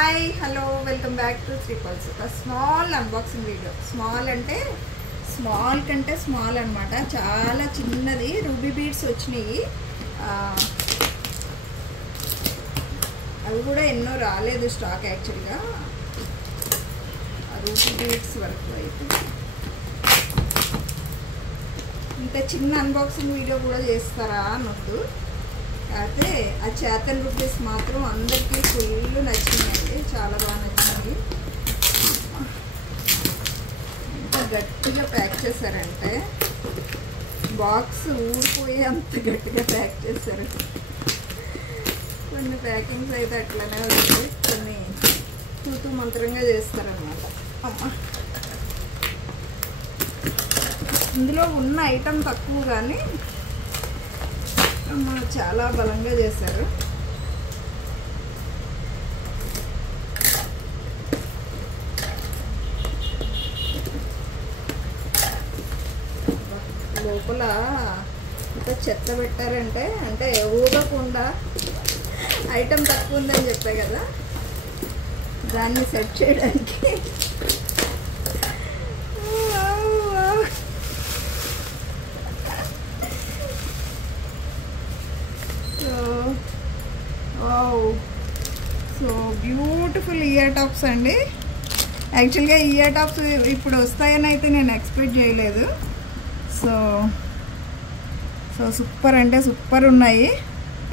Hi hello welcome back to triples. ఒక small unboxing video. Small అంటే small కంటే small అనమాట, చాలా చిన్నది. రూబీ బీడ్స్ వచ్చినాయి, అవి కూడా ఎన్నో రాలేదు స్టాక్ యాక్చువల్గా. రూబీ బీడ్స్ వరకు అయితే ఇంత చిన్న అన్బాక్సింగ్ వీడియో కూడా చేస్తారా అనొద్దు. అయితే ఆ చేతన్ రూపీస్ మాత్రం అందరికీ ఫుల్ నచ్చినాయండి, చాలా బాగా నచ్చినాయి. ఎంత గట్టిగా ప్యాక్ చేశారంటే బాక్స్ ఊడిపోయి అంత గట్టిగా ప్యాక్ చేశారు. కొన్ని ప్యాకింగ్స్ అయితే అట్లనే ఉంటాయి, కొన్ని తూతూ మంత్రంగా చేస్తారనమాట. అమ్మ, ఇందులో ఉన్న ఐటమ్ తక్కువ కానీ చాలా బలంగా చేశారు. లోపల ఇంకా చెత్త పెట్టారంటే, అంటే ఊగకుండా ఐటమ్ తక్కువ ఉందని చెప్పే కదా, దాన్ని సెట్ చేయడానికి సో బ్యూటిఫుల్ ఇయర్ టాప్స్ అండి. యాక్చువల్గా ఇయర్ టాప్స్ ఇప్పుడు వస్తాయని అయితే నేను ఎక్స్పెక్ట్ చేయలేదు. సో సో సూపర్ అంటే సూపర్ ఉన్నాయి.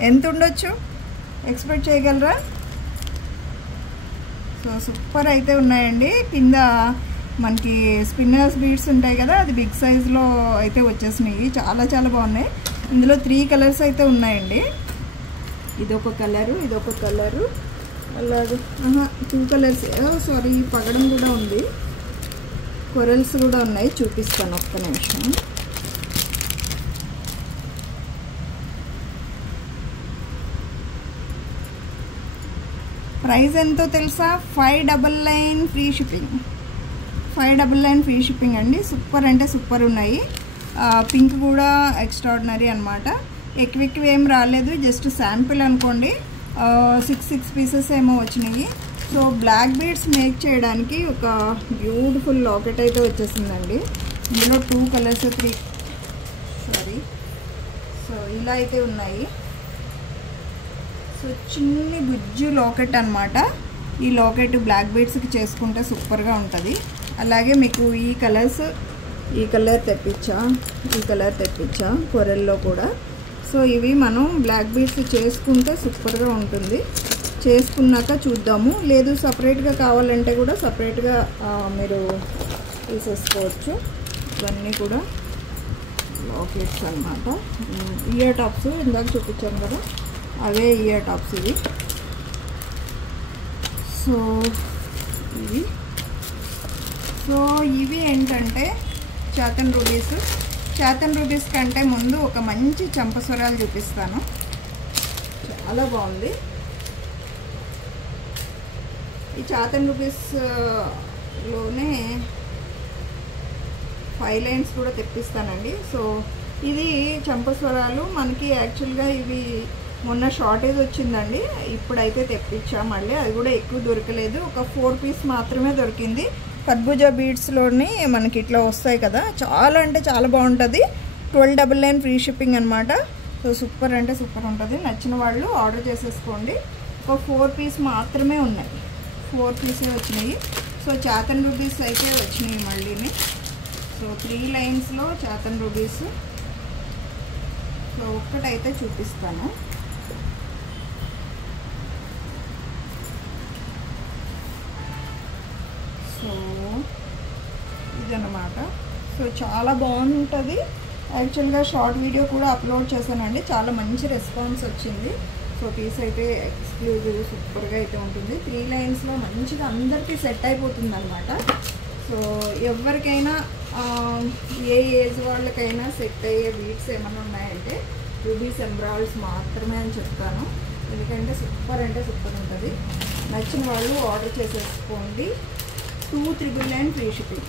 ఎంత ఉండొచ్చు ఎక్స్పెక్ట్ చేయగలరా? సో సూపర్ అయితే ఉన్నాయండి. కింద మనకి స్పిన్నర్స్ బీడ్స్ ఉంటాయి కదా, అది బిగ్ సైజులో అయితే వచ్చేసినాయి. చాలా చాలా బాగున్నాయి. ఇందులో 3 కలర్స్ అయితే ఉన్నాయండి. ఇదొక కలరు, ఇదొక కలరు, అలాగే 2 కలర్స్. సారీ, పగడం కూడా ఉంది, కొరల్స్ కూడా ఉన్నాయి. చూపిస్తాను ఒక్క నిమిషం. ప్రైస్ ఎంతో తెలుసా? 599 ఫ్రీ షిప్పింగ్. 599 ఫ్రీ షిప్పింగ్ అండి. సూపర్ అంటే సూపర్ ఉన్నాయి. పింక్ కూడా ఎక్స్ట్రాడినరీ అనమాట. ఎక్కువ ఏం రాలేదు, జస్ట్ శాంపిల్ అనుకోండి. 6 పీసెస్ ఏమో వచ్చినాయి. సో బ్లాక్ బీడ్స్ మేక్ చేయడానికి ఒక బ్యూటిఫుల్ లాకెట్ అయితే వచ్చేసిందండి. ఇందులో 2 కలర్స్, 3 సారీ. సో ఇలా అయితే ఉన్నాయి. సో చిన్ని బుజ్జు లాకెట్ అనమాట. ఈ లాకెట్ బ్లాక్ బీడ్స్కి చేసుకుంటే సూపర్గా ఉంటుంది. అలాగే మీకు ఈ కలర్స్, ఈ కలర్ తెప్పించా, ఈ కలర్ తెప్పించా కొరెల్లో కూడా. సో ఇవి మనం బ్లాక్ బీడ్స్ చేసుకుంటే సూపర్గా ఉంటుంది. చేసుకున్నాక చూద్దాము. లేదు సపరేట్గా కావాలంటే కూడా సపరేట్గా మీరు తీసేసుకోవచ్చు. ఇవన్నీ కూడా లాకెట్స్ అన్నమాట. ఇయర్ టాప్స్ ఇందాక చూపించాను కదా, అవే ఇయర్ టాప్స్ ఇవి. సో ఇవి ఏంటంటే చేతన్ రూబీస్. చేతన్ రూబీస్ కంటే ముందు ఒక మంచి చంపస్వరాలు చూపిస్తాను. చాలా బాగుంది. ఈ చేతన్ రూబీస్లోనే 5 లైన్స్ కూడా తెప్పిస్తానండి. సో ఇది చంపస్వరాలు మనకి యాక్చువల్గా ఇవి మొన్న షార్టేజ్ వచ్చిందండి, ఇప్పుడైతే తెప్పించా మళ్ళీ. అది కూడా ఎక్కువ దొరకలేదు, ఒక 4 పీస్ మాత్రమే దొరికింది. కర్బూజా బీడ్స్లోని మనకి ఇట్లా వస్తాయి కదా, చాలా అంటే చాలా బాగుంటుంది. 1299 ఫ్రీ షిప్పింగ్ అనమాట. సో సూపర్ అంటే సూపర్ ఉంటుంది. నచ్చిన వాళ్ళు ఆర్డర్ చేసేసుకోండి. ఒక 4 పీస్ మాత్రమే ఉన్నాయి, 4 పీసే వచ్చినాయి. సో చేతన్ రూబీస్ అయితే వచ్చినాయి మళ్ళీని. సో 3 లైన్స్లో చేతన్ రూబీస్. సో ఒక్కటైతే చూపిస్తాను. సో ఇదన్నమాట. సో చాలా బాగుంటుంది. యాక్చువల్గా షార్ట్ వీడియో కూడా అప్లోడ్ చేశానండి, చాలా మంచి రెస్పాన్స్ వచ్చింది. సో పీస్ అయితే ఎక్స్క్లూజివ్ సూపర్గా అయితే ఉంటుంది. 3 లైన్స్లో మంచిగా అందరికీ సెట్ అయిపోతుంది అనమాట. సో ఎవరికైనా ఏ ఏజ్ వాళ్ళకైనా సెట్ అయ్యే బీడ్స్ ఏమైనా ఉన్నాయంటే రూబీస్ ఎమరాల్డ్స్ మాత్రమే అని చెప్తాను. ఎందుకంటే సూపర్ అంటే సూపర్ ఉంటుంది. నచ్చిన వాళ్ళు ఆర్డర్ చేసేసుకోండి. 2399 ఫ్రీ షిప్పింగ్.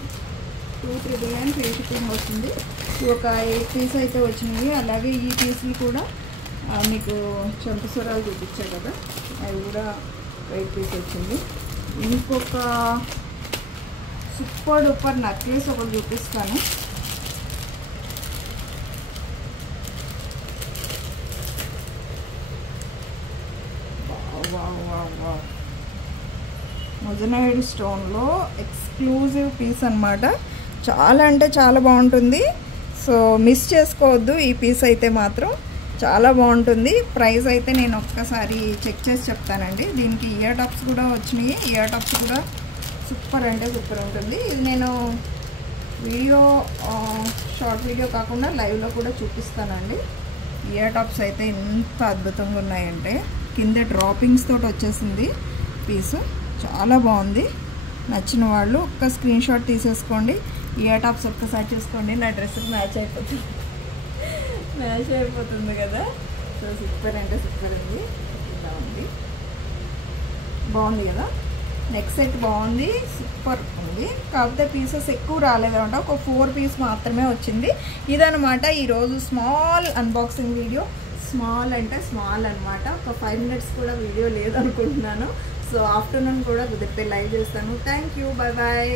2399 ఫ్రీ షిప్పింగ్ వస్తుంది. ఒక 8 పీస్ అయితే వచ్చినాయి. అలాగే ఈ పీసులు కూడా మీకు చంపస్వరాలు చూపించాయి కదా, అవి కూడా వైట్ పీస్ వచ్చింది. ఇంకొక సూపర్ డూపర్ నెక్లెస్ ఒకటి చూపిస్తాను. మొజనైడ్ స్టోన్లో ఎక్స్క్లూజివ్ పీస్ అనమాట. చాలా అంటే చాలా బాగుంటుంది. సో మిస్ చేసుకోవద్దు. ఈ పీస్ అయితే మాత్రం చాలా బాగుంటుంది. ప్రైస్ అయితే నేను ఒక్కసారి చెక్ చేసి చెప్తానండి. దీనికి ఇయర్ టాప్స్ కూడా వచ్చినాయి. ఇయర్ టాప్స్ కూడా సూపర్ అంటే సూపర్ ఉంటుంది. ఇది నేను వీడియో షార్ట్ వీడియో కాకుండా లైవ్లో కూడా చూపిస్తానండి. ఇయర్ టాప్స్ అయితే ఎంత అద్భుతంగా ఉన్నాయంటే కింద డ్రాపింగ్స్ తోటి వచ్చేసింది పీసు. చాలా బాగుంది. నచ్చిన వాళ్ళు ఒక్క స్క్రీన్ షాట్ తీసేసుకోండి. ఇయర్ టాప్స్ ఒక్కసారి చూసుకోండి. నా డ్రెస్కి మ్యాచ్ అయిపోతుంది కదా. సో సూపర్ అంటే సూపర్ ఉంది. ఇలా ఉంది, బాగుంది కదా. నెక్స్ట్ సెట్ బాగుంది, సూపర్ ఉంది. కాకపోతే పీసెస్ ఎక్కువ రాలేదన్నమాట. ఒక 4 పీస్ మాత్రమే వచ్చింది. ఇదనమాట ఈరోజు స్మాల్ అన్బాక్సింగ్ వీడియో. స్మాల్ అంటే స్మాల్ అనమాట. ఒక 5 minutes కూడా వీడియో లేదనుకుంటున్నాను. సో ఆఫ్టర్నూన్ కూడా కుదిరితే లైవ్ చేస్తాను. Thank you, bye bye.